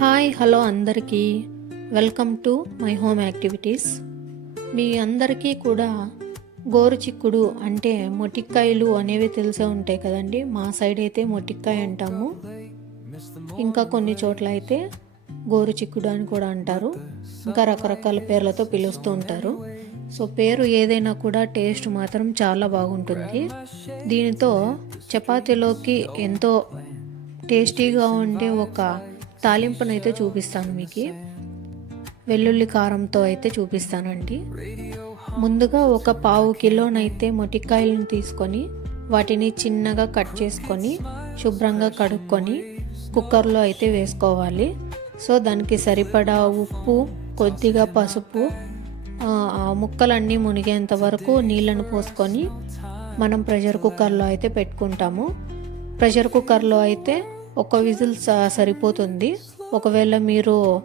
Hi hello అందరికీ. Welcome to my home activities. మీ అందరికీ కూడా గోరు చిక్కుడు అంటే మొటిక్కాయలు అనేవి తెలిసే ఉంటాయి కదండి. మా సైడ్ అయితే మొటిక్కాయ అంటాము. ఇంకా కొన్ని చోట్ల అయితే గోరు చిక్కుడు అని కూడా అంటారు. ఇంకా రకరకాల పేర్లతో పిలుస్తూ ఉంటారు. సో పేరు ఏదైనా కూడా టేస్ట్ మాత్రం చాలా బాగుంటుంది. దీనితో చపాతీలోకి ఎంతో టేస్టీగా ఉండే ఒక తాలింపునైతే చూపిస్తాను మీకు. వెల్లుల్లి కారంతో అయితే చూపిస్తానండి. ముందుగా ఒక పావు కిలోనైతే మొటికాయలను తీసుకొని వాటిని చిన్నగా కట్ చేసుకొని శుభ్రంగా కడుక్కొని కుక్కర్లో అయితే వేసుకోవాలి. సో దానికి సరిపడా ఉప్పు కొద్దిగా పసుపు ఆ ముక్కలన్నీ మునిగేంత వరకు నీళ్ళను పోసుకొని మనం ప్రెషర్ కుక్కర్లో అయితే పెట్టుకుంటాము. ప్రెషర్ కుక్కర్లో అయితే ఒక విజిల్ స- సరిపోతుంది. ఒకవేళ మీరు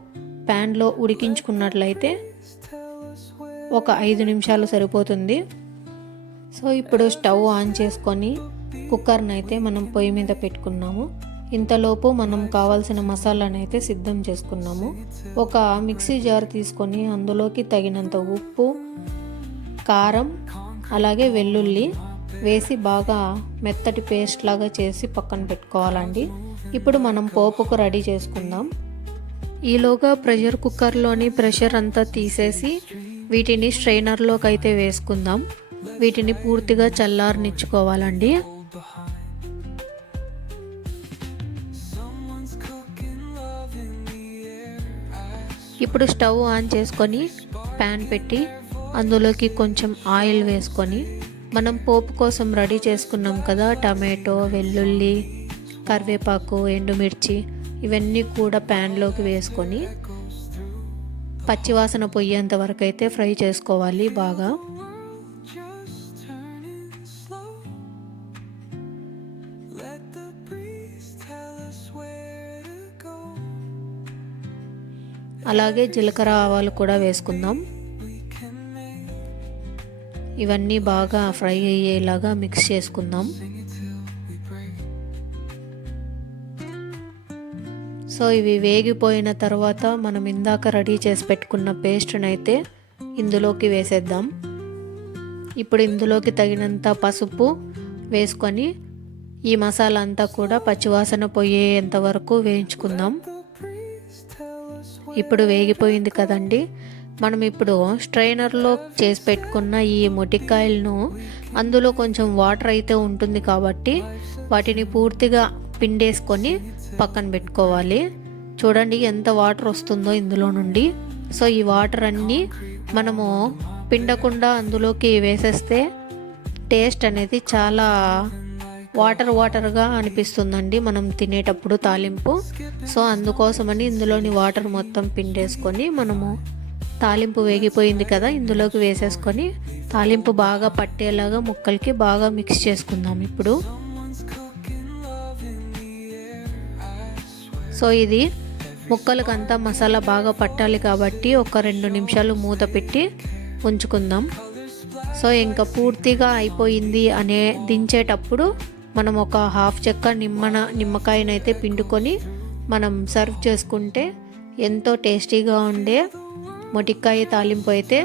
ప్యాన్లో ఉడికించుకున్నట్లయితే ఒక ఐదు నిమిషాలు సరిపోతుంది. సో ఇప్పుడు స్టవ్ ఆన్ చేసుకొని కుక్కర్ని అయితే మనం పొయ్యి మీద పెట్టుకున్నాము. ఇంతలోపు మనం కావాల్సిన మసాలాను అయితే సిద్ధం చేసుకున్నాము. ఒక మిక్సీ జార్ తీసుకొని అందులోకి తగినంత ఉప్పు కారం అలాగే వెల్లుల్లి వేసి బాగా మెత్తటి పేస్ట్ లాగా చేసి పక్కన పెట్టుకోవాలండి. ఇప్పుడు మనం పోపుకు రెడీ చేసుకుందాం. ఈలోగా ప్రెషర్ కుక్కర్లోని ప్రెషర్ అంతా తీసేసి వీటిని స్ట్రైనర్లోకి అయితే వేసుకుందాం. వీటిని పూర్తిగా చల్లారనిచ్చుకోవాలండి. ఇప్పుడు స్టవ్ ఆన్ చేసుకొని ప్యాన్ పెట్టి అందులోకి కొంచెం ఆయిల్ వేసుకొని మనం పోపు కోసం రెడీ చేసుకున్నాం కదా. టమాటో వెల్లుల్లి కరివేపాకు ఎండుమిర్చి ఇవన్నీ కూడా ప్యాన్లోకి వేసుకొని పచ్చివాసన పొయ్యేంత వరకు అయితే ఫ్రై చేసుకోవాలి బాగా. అలాగే జీలకర్ర ఆవాలు కూడా వేసుకుందాం. ఇవన్నీ బాగా ఫ్రై అయ్యేలాగా మిక్స్ చేసుకుందాం. సో ఇవి వేగిపోయిన తర్వాత మనం ఇందాక రెడీ చేసి పెట్టుకున్న పేస్ట్ని అయితే ఇందులోకి వేసేద్దాం. ఇప్పుడు ఇందులోకి తగినంత పసుపు వేసుకొని ఈ మసాలా అంతా కూడా పచ్చివాసన పోయేంత వరకు వేయించుకుందాం. ఇప్పుడు వేగిపోయింది కదండి. మనం ఇప్పుడు స్ట్రైనర్లో చేసి పెట్టుకున్న ఈ మొటికాయలను అందులో కొంచెం వాటర్ అయితే ఉంటుంది కాబట్టి వాటిని పూర్తిగా పిండేసుకొని పక్కన పెట్టుకోవాలి. చూడండి ఎంత వాటర్ వస్తుందో ఇందులో నుండి. సో ఈ వాటర్ అన్నీ మనము పిండకుండా అందులోకి వేసేస్తే టేస్ట్ అనేది చాలా వాటర్ వాటర్గా అనిపిస్తుందండి మనం తినేటప్పుడు తాలింపు. సో అందుకోసమని ఇందులోని వాటర్ మొత్తం పిండేసుకొని మనము తాలింపు వేగిపోయింది కదా ఇందులోకి వేసేసుకొని తాలింపు బాగా పట్టేలాగా ముక్కలకి బాగా మిక్స్ చేసుకుందాం ఇప్పుడు. సో ఇది ముక్కలకంతా మసాలా బాగా పట్టాలి కాబట్టి ఒక రెండు నిమిషాలు మూత పెట్టి ఉంచుకుందాం. సో ఇంకా పూర్తిగా అయిపోయింది అనే దించేటప్పుడు మనం ఒక హాఫ్ చెక్క నిమ్మన నిమ్మకాయనైతే పిండుకొని మనం సర్వ్ చేసుకుంటే ఎంతో టేస్టీగా ఉండే మొటిక్కాయ తాలింపు అయితే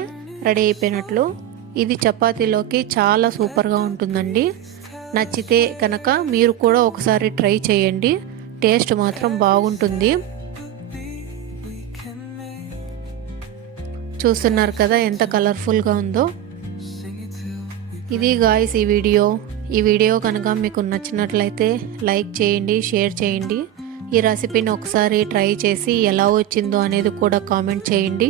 రెడీ అయిపోయినట్లు. ఇది చపాతీలోకి చాలా సూపర్గా ఉంటుందండి. నచ్చితే కనుక మీరు కూడా ఒకసారి ట్రై చేయండి. టేస్ట్ మాత్రం బాగుంటుంది. చూస్తున్నారు కదా ఎంత కలర్ఫుల్గా ఉందో. ఇది గాయస్ ఈ వీడియో. ఈ వీడియో కనుక మీకు నచ్చినట్లయితే లైక్ చేయండి షేర్ చేయండి. ఈ రెసిపీని ఒకసారి ట్రై చేసి ఎలా వచ్చిందో అనేది కూడా కామెంట్ చేయండి.